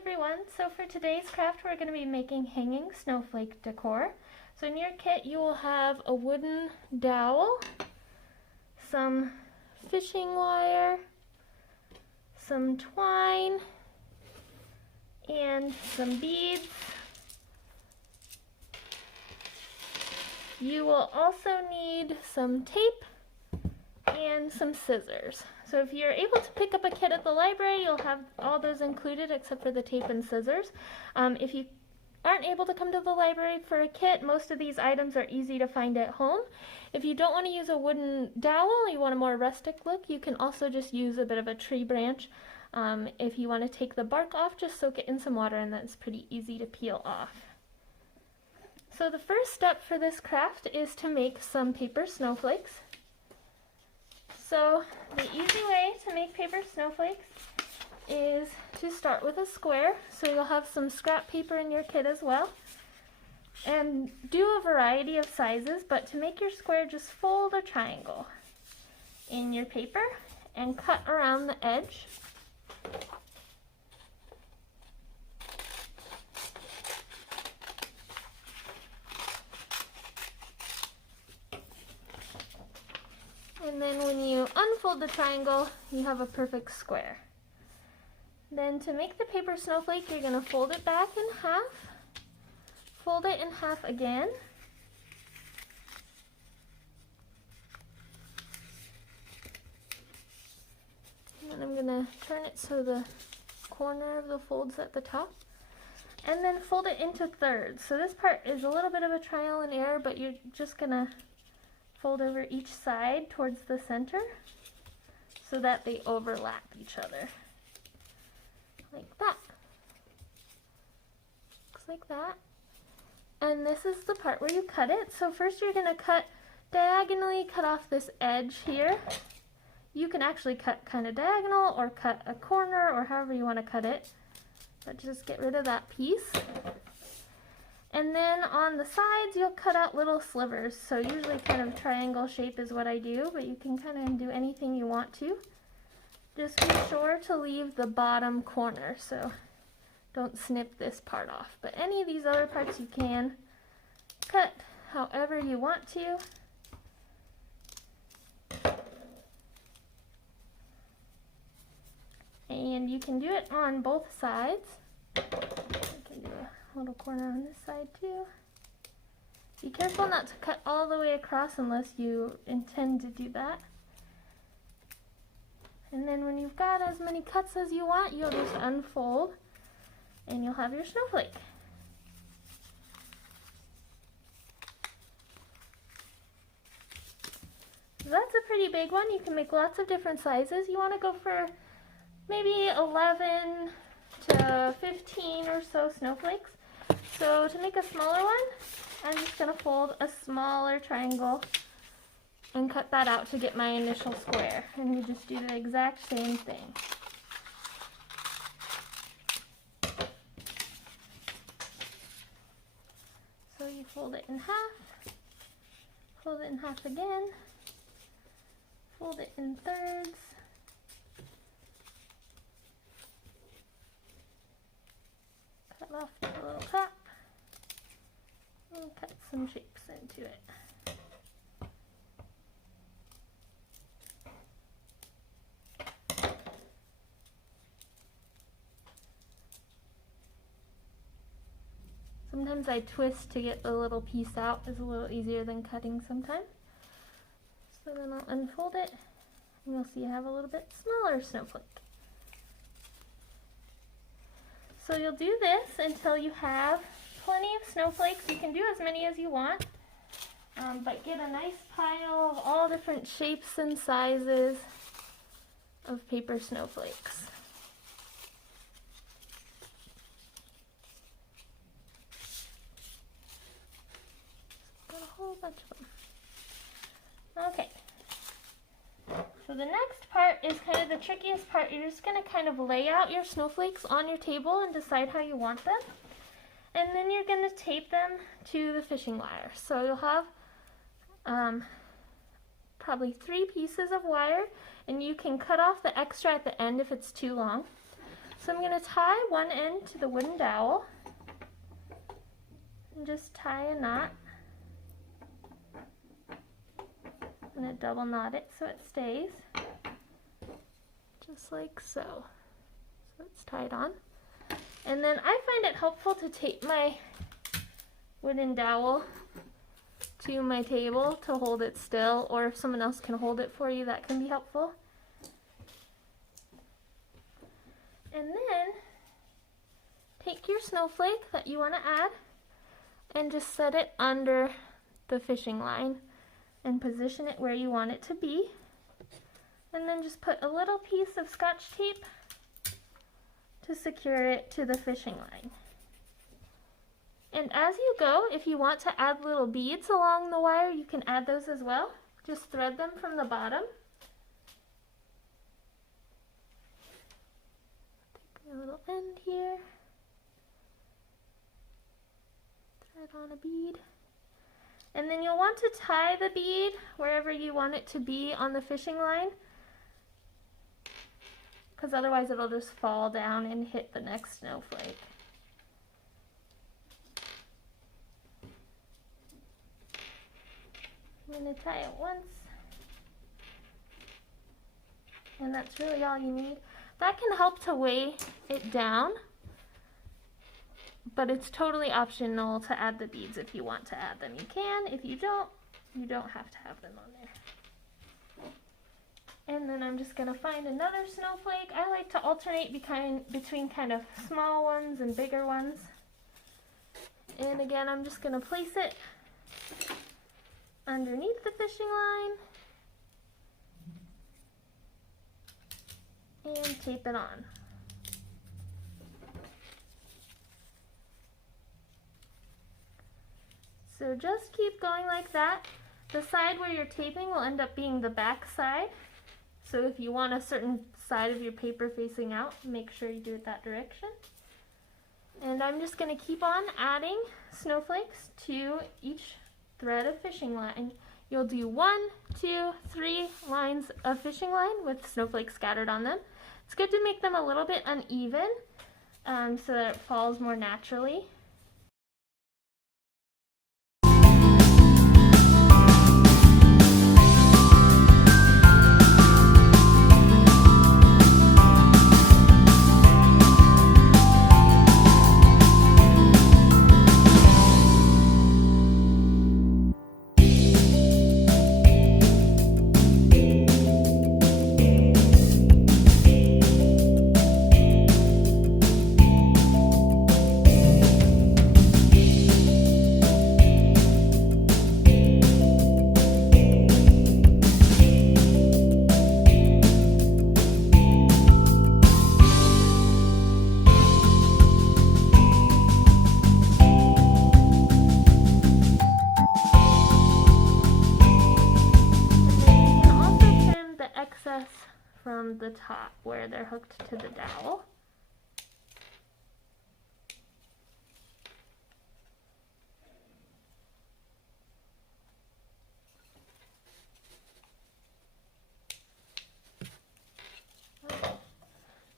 everyone, so for today's craft we're going to be making hanging snowflake decor. So in your kit you will have a wooden dowel, some fishing wire, some twine, and some beads. You will also need some tape and some scissors. So if you're able to pick up a kit at the library, you'll have all those included except for the tape and scissors. If you aren't able to come to the library for a kit, most of these items are easy to find at home. If you don't want to use a wooden dowel, you want a more rustic look, you can also just use a bit of a tree branch. If you want to take the bark off, just soak it in some water and that's pretty easy to peel off. So the first step for this craft is to make some paper snowflakes. So the easy way to make paper snowflakes is to start with a square. So you'll have some scrap paper in your kit as well. And do a variety of sizes, but to make your square, just fold a triangle in your paper and cut around the edge. And then when you unfold the triangle, you have a perfect square. Then to make the paper snowflake, you're going to fold it back in half, fold it in half again, and then I'm going to turn it so the corner of the fold's at the top, and then fold it into thirds. So this part is a little bit of a trial and error, but you're just going to fold over each side towards the center so that they overlap each other. Like that. Looks like that. And this is the part where you cut it. So first you're going to diagonally cut off this edge here. You can actually cut kind of diagonal or cut a corner or however you want to cut it. But just get rid of that piece. And then on the sides, you'll cut out little slivers. So usually kind of triangle shape is what I do, but you can kind of do anything you want to. Just be sure to leave the bottom corner, so don't snip this part off. But any of these other parts you can cut however you want to. And you can do it on both sides. Little corner on this side too. Be careful not to cut all the way across unless you intend to do that. And then when you've got as many cuts as you want, you'll just unfold and you'll have your snowflake. So that's a pretty big one. You can make lots of different sizes. You want to go for maybe 11 to 15 or so snowflakes. So to make a smaller one, I'm just going to fold a smaller triangle and cut that out to get my initial square. And you just do the exact same thing. So you fold it in half, fold it in half again, fold it in thirds, cut off the little top, and cut some shapes into it. Sometimes I twist to get the little piece out. It's a little easier than cutting sometimes. So then I'll unfold it, and you'll see I have a little bit smaller snowflake. So you'll do this until you have plenty of snowflakes. You can do as many as you want, but get a nice pile of all different shapes and sizes of paper snowflakes. Got a whole bunch of them. Okay. So the next part is kind of the trickiest part. You're just going to kind of lay out your snowflakes on your table and decide how you want them. And then you're going to tape them to the fishing wire. So you'll have probably 3 pieces of wire, and you can cut off the extra at the end if it's too long. So I'm going to tie one end to the wooden dowel and just tie a knot. I'm going to double knot it so it stays, just like so. So it's tied on. And then I find it helpful to tape my wooden dowel to my table to hold it still, or if someone else can hold it for you, that can be helpful. And then take your snowflake that you want to add and just set it under the fishing line and position it where you want it to be. And then just put a little piece of Scotch tape to secure it to the fishing line. And as you go, if you want to add little beads along the wire, you can add those as well. Just thread them from the bottom. Take a little end here. Thread on a bead. And then you'll want to tie the bead wherever you want it to be on the fishing line, because otherwise it'll just fall down and hit the next snowflake. I'm going to tie it once, and that's really all you need. That can help to weigh it down, but it's totally optional to add the beads. If you want to add them, you can. If you don't have to have them on there. And then I'm just going to find another snowflake. I like to alternate between kind of small ones and bigger ones. And again, I'm just going to place it underneath the fishing line and tape it on. So just keep going like that. The side where you're taping will end up being the back side. So if you want a certain side of your paper facing out, make sure you do it that direction. And I'm just going to keep on adding snowflakes to each thread of fishing line. You'll do 1, 2, 3 lines of fishing line with snowflakes scattered on them. It's good to make them a little bit uneven so that it falls more naturally. From the top where they're hooked to the dowel.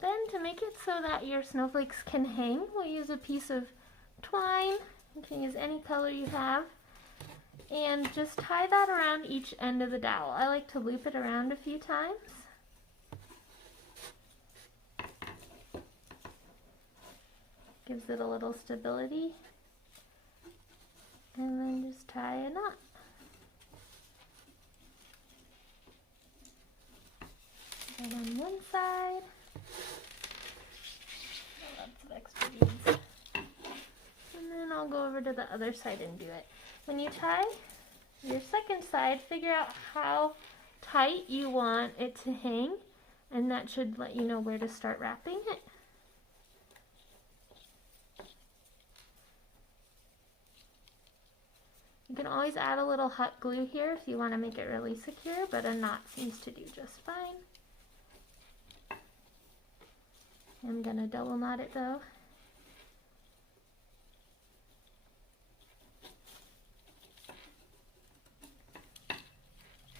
Then to make it so that your snowflakes can hang, we'll use a piece of twine. You can use any color you have. And just tie that around each end of the dowel. I like to loop it around a few times. Gives it a little stability. And then just tie a knot. And on one side. Lots of extra beads. And then I'll go over to the other side and do it. When you tie your second side, figure out how tight you want it to hang, and that should let you know where to start wrapping it. You can always add a little hot glue here if you want to make it really secure, but a knot seems to do just fine. I'm going to double knot it though.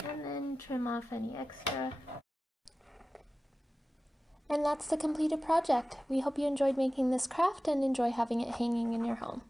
And then trim off any extra. And that's the completed project. We hope you enjoyed making this craft and enjoy having it hanging in your home.